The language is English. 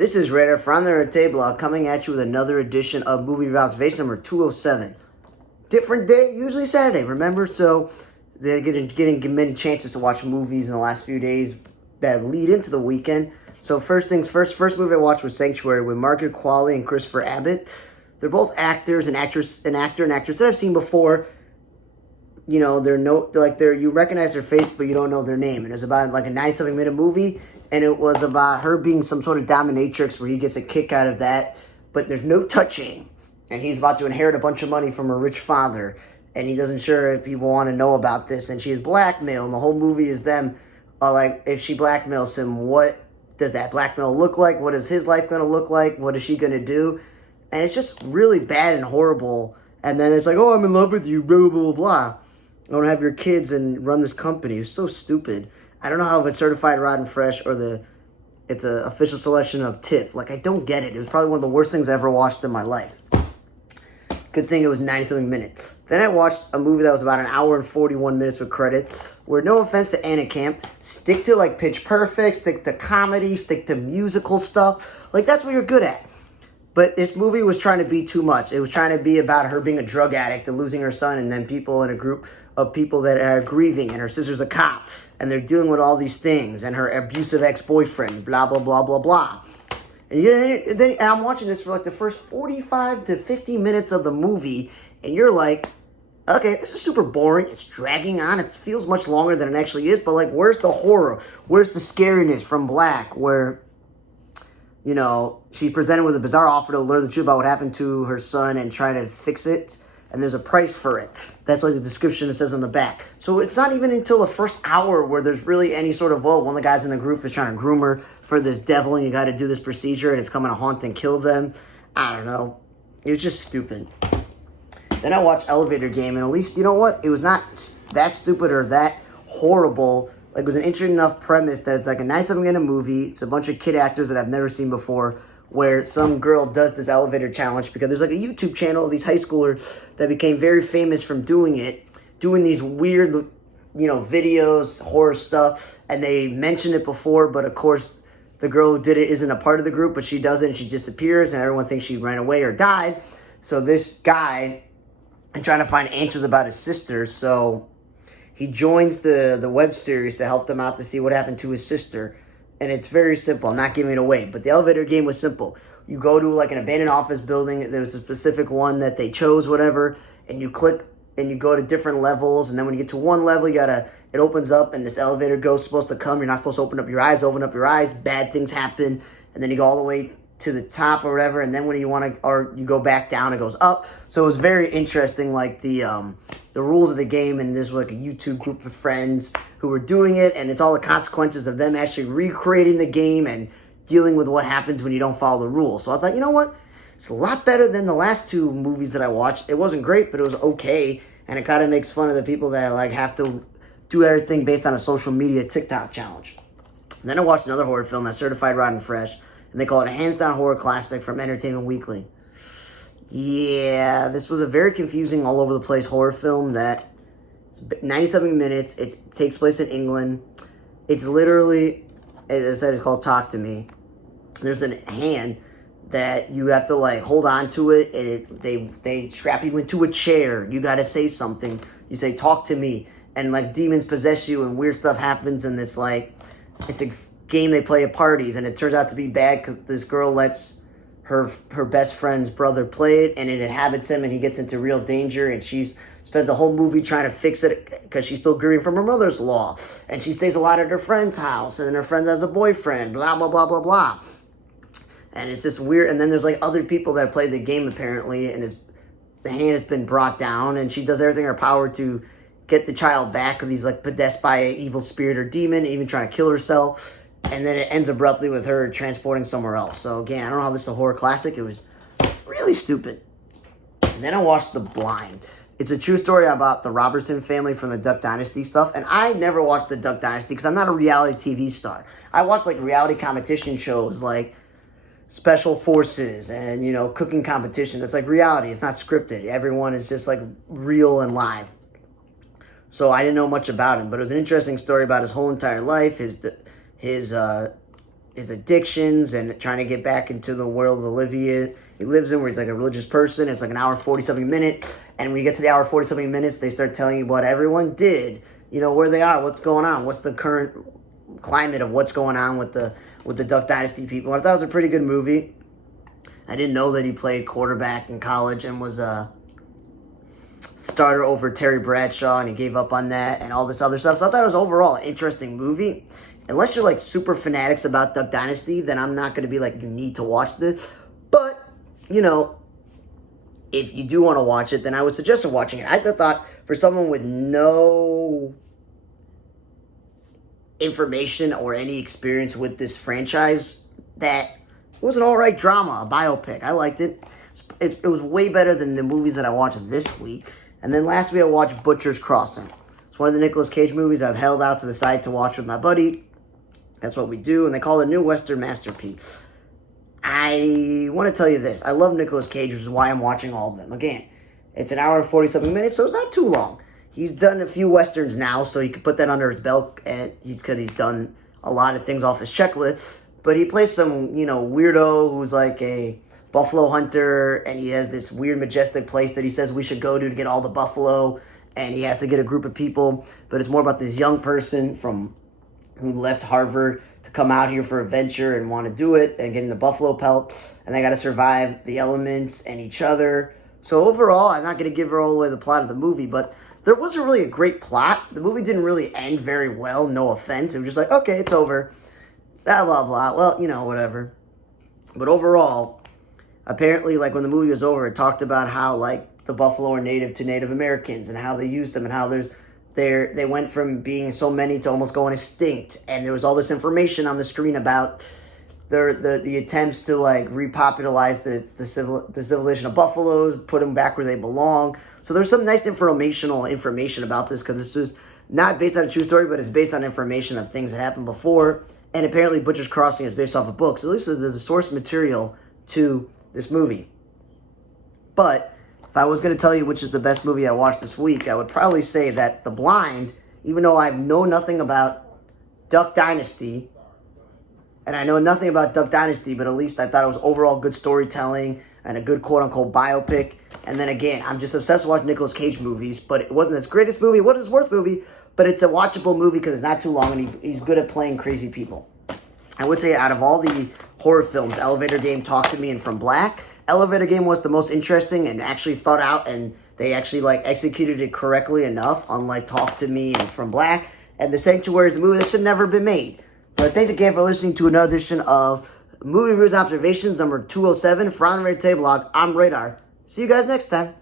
This is Radar from the Table coming at you with another edition of Movie Observation number 207. Different day, usually Saturday, remember? So they're getting many chances to watch movies in the last few days that lead into the weekend. So first things first movie I watched was Sanctuary with Margaret Qualley and Christopher Abbott. They're both actors and actress, an actor and actress that I've seen before. You know, you recognize their face, but you don't know their name. And it was about like a 90-something minute movie. And it was about her being some sort of dominatrix where he gets a kick out of that. But there's no touching. And he's about to inherit a bunch of money from a rich father. And he doesn't sure if people want to know about this. And she is blackmailed. And the whole movie is them, if she blackmails him, what does that blackmail look like? What is his life going to look like? What is she going to do? And it's just really bad and horrible. And then it's like, oh, I'm in love with you, blah, blah, blah, blah. I want to have your kids and run this company. It's so stupid. I don't know how if it's certified rotten fresh or it's an official selection of TIFF. Like, I don't get it. It was probably one of the worst things I ever watched in my life. Good thing it was 90-something minutes. Then I watched a movie that was about an hour and 41 minutes with credits, where no offense to Anna Camp, stick to like Pitch Perfect, stick to comedy, stick to musical stuff. Like, that's what you're good at. But this movie was trying to be too much. It was trying to be about her being a drug addict and losing her son, and then people in a group of people that are grieving, and her sister's a cop, and they're dealing with all these things, and her abusive ex-boyfriend, blah, blah, blah, blah, blah. And I'm watching this for like the first 45 to 50 minutes of the movie, and you're like, okay, this is super boring. It's dragging on. It feels much longer than it actually is, but like, where's the horror? Where's the scariness from Black, where, you know, she's presented with a bizarre offer to learn the truth about what happened to her son and try to fix it, and there's a price for it. That's like the description it says on the back. So it's not even until the first hour where there's really any sort of, one of the guys in the group is trying to groom her for this devil, and you got to do this procedure, and it's coming to haunt and kill them. I don't know. It was just stupid. Then I watched Elevator Game, and at least, you know what? It was not that stupid or that horrible. Like, it was an interesting enough premise that it's like a nice something in a movie. It's a bunch of kid actors that I've never seen before, where some girl does this elevator challenge because there's like a YouTube channel of these high schoolers that became very famous from doing it, doing these weird, you know, videos, horror stuff, and they mentioned it before, but of course the girl who did it isn't a part of the group, but she does it and she disappears and everyone thinks she ran away or died. So this guy is trying to find answers about his sister, so he joins the web series to help them out to see what happened to his sister. And it's very simple. I'm not giving it away. But the Elevator Game was simple. You go to like an abandoned office building. There's a specific one that they chose, whatever. And you click and you go to different levels. And then when you get to one level, it opens up and this elevator goes supposed to come. You're not supposed to open up your eyes. Open up your eyes. Bad things happen. And then you go all the way to the top or whatever. And then when you you go back down, it goes up. So it was very interesting, like the rules of the game. And there's like a YouTube group of friends who were doing it, and it's all the consequences of them actually recreating the game and dealing with what happens when you don't follow the rules. So I was like, you know what? It's a lot better than the last two movies that I watched. It wasn't great, but it was okay, and it kind of makes fun of the people that like have to do everything based on a social media TikTok challenge. And then I watched another horror film that's certified rotten fresh, and they call it a hands-down horror classic from Entertainment Weekly. Yeah, this was a very confusing, all over the place horror film that 97 minutes. It takes place in England. It's literally, as I said, it's called Talk to Me. There's a hand that you have to like hold on to it, and they strap you into a chair. You got to say something. You say, talk to me. And like demons possess you and weird stuff happens, and it's like, it's a game they play at parties, and it turns out to be bad because this girl lets her best friend's brother play it, and it inhabits him, and he gets into real danger, and she's spent the whole movie trying to fix it because she's still grieving from her mother's law. And she stays a lot at her friend's house. And then her friend has a boyfriend. Blah, blah, blah, blah, blah. And it's just weird. And then there's like other people that play the game apparently. And the hand has been brought down. And she does everything in her power to get the child back because he's like possessed by an evil spirit or demon. Even trying to kill herself. And then it ends abruptly with her transporting somewhere else. So again, I don't know how this is a horror classic. It was really stupid. And then I watched The Blind. It's a true story about the Robertson family from the Duck Dynasty stuff. And I never watched the Duck Dynasty because I'm not a reality TV star. I watch like reality competition shows like Special Forces and, you know, cooking competition. That's like reality. It's not scripted. Everyone is just like real and live. So I didn't know much about him. But it was an interesting story about his whole entire life, his his addictions and trying to get back into the world of Olivia he lives in, where he's like a religious person. It's like an hour 40-something minutes, and when you get to the hour 40-something minutes, they start telling you what everyone did, where they are, what's going on, what's the current climate of what's going on with the Duck Dynasty people. I thought it was a pretty good movie. I didn't know that he played quarterback in college and was a starter over Terry Bradshaw, and he gave up on that and all this other stuff. So I thought it was overall an interesting movie. Unless you're like super fanatics about Duck Dynasty, then I'm not going to be like, you need to watch this. But, if you do want to watch it, then I would suggest watching it. I thought for someone with no information or any experience with this franchise, that it was an alright drama, a biopic. I liked it. It was way better than the movies that I watched this week. And then last week I watched Butcher's Crossing. It's one of the Nicolas Cage movies I've held out to the side to watch with my buddy. That's what we do, and they call it a new Western masterpiece. I want to tell you this. I love Nicolas Cage, which is why I'm watching all of them. Again, it's an hour and 40-something minutes, so it's not too long. He's done a few Westerns now, so you can put that under his belt, and he's done a lot of things off his checklist. But he plays some, weirdo who's like a buffalo hunter, and he has this weird, majestic place that he says we should go to get all the buffalo, and he has to get a group of people. But it's more about this young person who left Harvard to come out here for a venture and want to do it and getting the buffalo pelt, and they got to survive the elements and each other. So overall, I'm not going to give her all the way the plot of the movie, but there wasn't really a great plot. The movie didn't really end very well, no offense. It was just like, okay, it's over. Blah, blah, blah. Well, whatever. But overall, apparently, like, when the movie was over, it talked about how, like, the buffalo are native to Native Americans and how they used them and how they went from being so many to almost going extinct. And there was all this information on the screen about the attempts to, like, repopularize the civilization of buffaloes, put them back where they belong. So there's some nice information about this, because this is not based on a true story, but it's based on information of things that happened before. And apparently Butcher's Crossing is based off a book. So at least there's a source material to this movie. But if I was going to tell you which is the best movie I watched this week, I would probably say that The Blind, even though I know nothing about Duck Dynasty, and I know nothing about Duck Dynasty, but at least I thought it was overall good storytelling and a good quote-unquote biopic. And then again, I'm just obsessed with watching Nicolas Cage movies, but it wasn't his greatest movie, it wasn't his worst movie, but it's a watchable movie because it's not too long, and he's good at playing crazy people. I would say out of all the horror films, Elevator Game, Talk to Me, and From Black, Elevator Game was the most interesting and actually thought out, and they actually like executed it correctly enough, unlike Talk to Me and From Black. And The Sanctuary is a movie that should never been made. But thanks again for listening to another edition of Movie Reviews Observations number 207 from the Red Table Log. I'm Radar. See you guys next time.